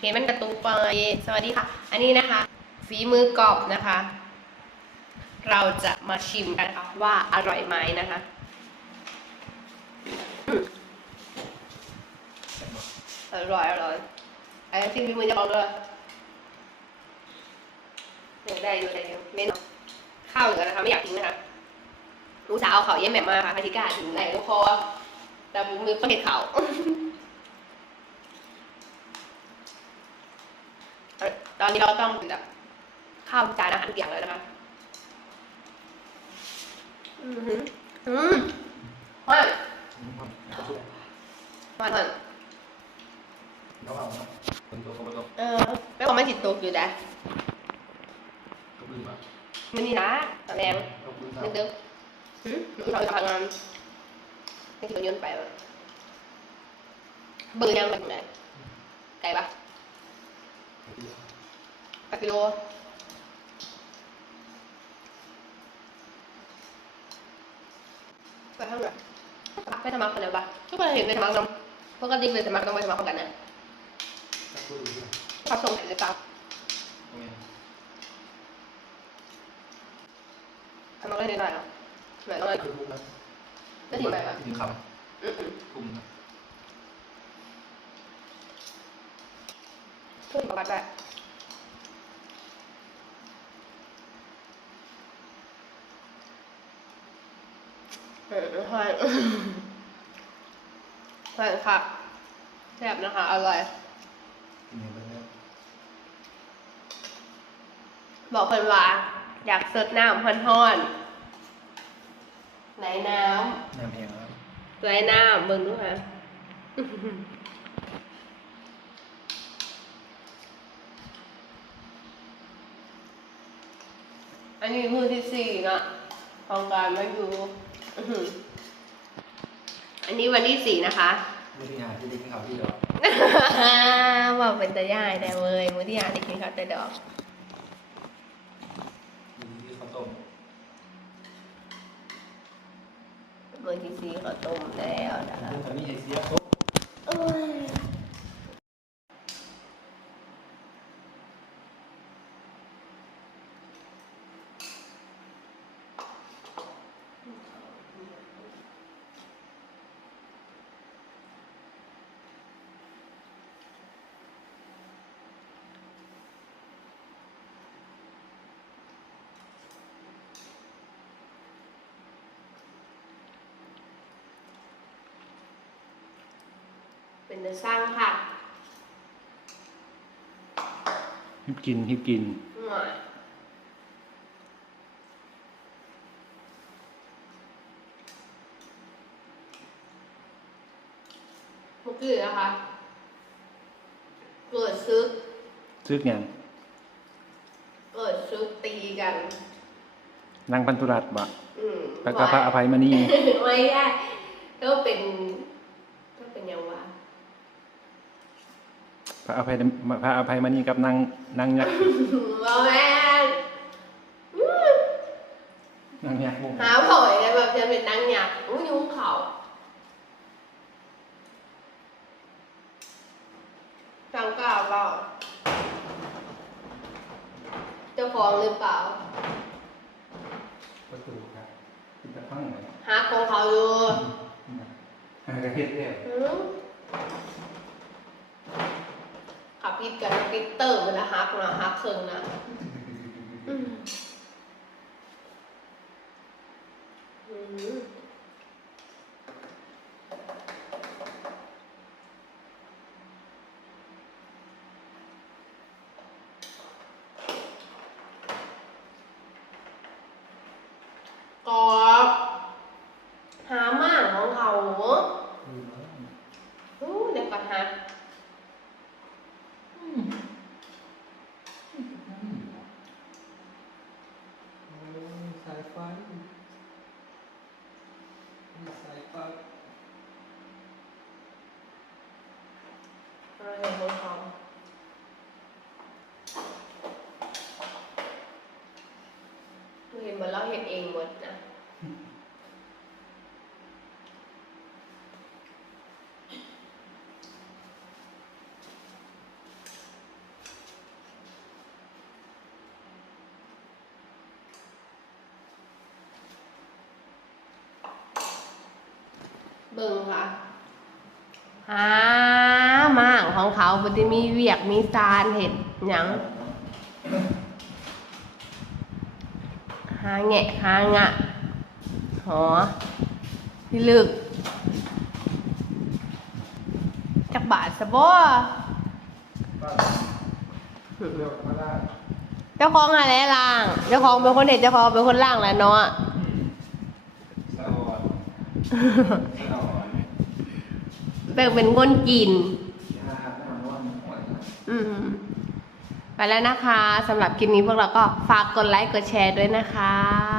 เห็นมันกระตุกไปสวัสดีค่ะ อันนี้นะคะฝีมือกรอบนะคะ เราจะมาชิมกันค่ะว่าอร่อยไหมนะคะอร่อยอร่อยไอ้ที่ฝีมือจะบอกเลยเนี่ยได้อยู่ได้อยู่เมนข้าวเหลือนะคะไม่อยากทิ้งนะคะลูกสาวเอาเขาเยี่ยมแม่มาค่ะพัทิกาถึงไหนก็พอแต่บุมือประเภทเขา เอ่อ ตอนนี้เราต้องแบบข้าวจานอาหารทุกอย่างเลยนะคะอือหืออืมฮอนฮอนฮอนระหว่างคนตัวเขาไม่ต้องเออไม่ว่ามันจิตตกอยู่แต่ก็ลืมอะมันนี่นะตะแรงก็ลืมนึกดึกหืมเราจะทำงานนี่คือย้อนไปวะเบอร์ยังไปตรงไหนไกลปะ แปดกิโลไปทางไหนไปสมัครกันเลยปะทุกคนเห็นไปสมัครกันปกติไปสมัครต้องไปสมัครกันนะก็พูดอยู่เขาส่งไหนเลยปะตรงนี้สมัครได้หน่อยเหรอไหนต้องไปคือพูดนะได้ถึงไหนปะถึงคอืมอืมำกลุ่มนะขึ้นมาบั ดได้เออใช่ใช่ค่ะแซ่บนะคะ อร่อย กินเห็นไปแล้วบอกเพิ่นว่า อยากสดน้ำฮ้อนๆไหนน้น้ำแห้งแล้วำไหนน้ำเบิ่งดูค่ะ อันนี้มือที่สี่นะของการมาอยู่ อื้อหืออันนี้วันที่สี่นะคะไม่ได้หาที่ได้กินข้าวที่เดียวว่าเป็นตาย่ายแต่เว้ยมือที่หาได้กินข้าวแต่ดอกที่ข้าวต้มมือที่สี่เขาต้มแล้วนะคะเรื่องตอนนี้ไอ้เสียโต๊ะ เป็นจะสร้างค่ะฮิบกินฮิบกินหน่อยเมื่อกี้นะคะเกิดซึก ซึกยังเกิดซึกตีกัน นางพันธุรัตน์บะอืมพระกาพระอภัยมณี ไม่ได้ก็เป็นก็เป็นยังวะ พระอภัยพระอภัยมณีกับนางนางยักษ์มาแม่นนางยักษ์โมโหหาผอยเลยแบบจะเป็นนางหยักอุ้ยยุงเขาจังกล้าเปล่าเจ้าของหรือเปล่าก็ถูกครับคุณจะฟังไหนหาของเขาอยู่กระเทียมเนี่ย หืมขับพิดกันปิดเตอร์มันละฮักนะฮักเคิงนะอืมอืมกอบหาม่างของเขาอู้เดี๋ยวก่อนฮะอืม สายไฟสายไฟอะไรของเขาเห็นเหมือนเราเห็นเองหมดนะ เบิ่งค่ะหามากของเขาบ่ได้มีเวียกมีซานเห็ดหยังหาแงะหางะหอพี่ลึก จักบาทซะบ่บ้านเร็วมาได้เจ้าของอะไรล่าง เจ้าของเป็นคนเด็ดเจ้าของเป็นคนล่างแหล้วเนาะสะออน สะออนเป็นก้นกิน อืมไปแล้วนะคะสำหรับคลิปนี้พวกเราก็ฝากกดไลค์กดแชร์ด้วยนะคะ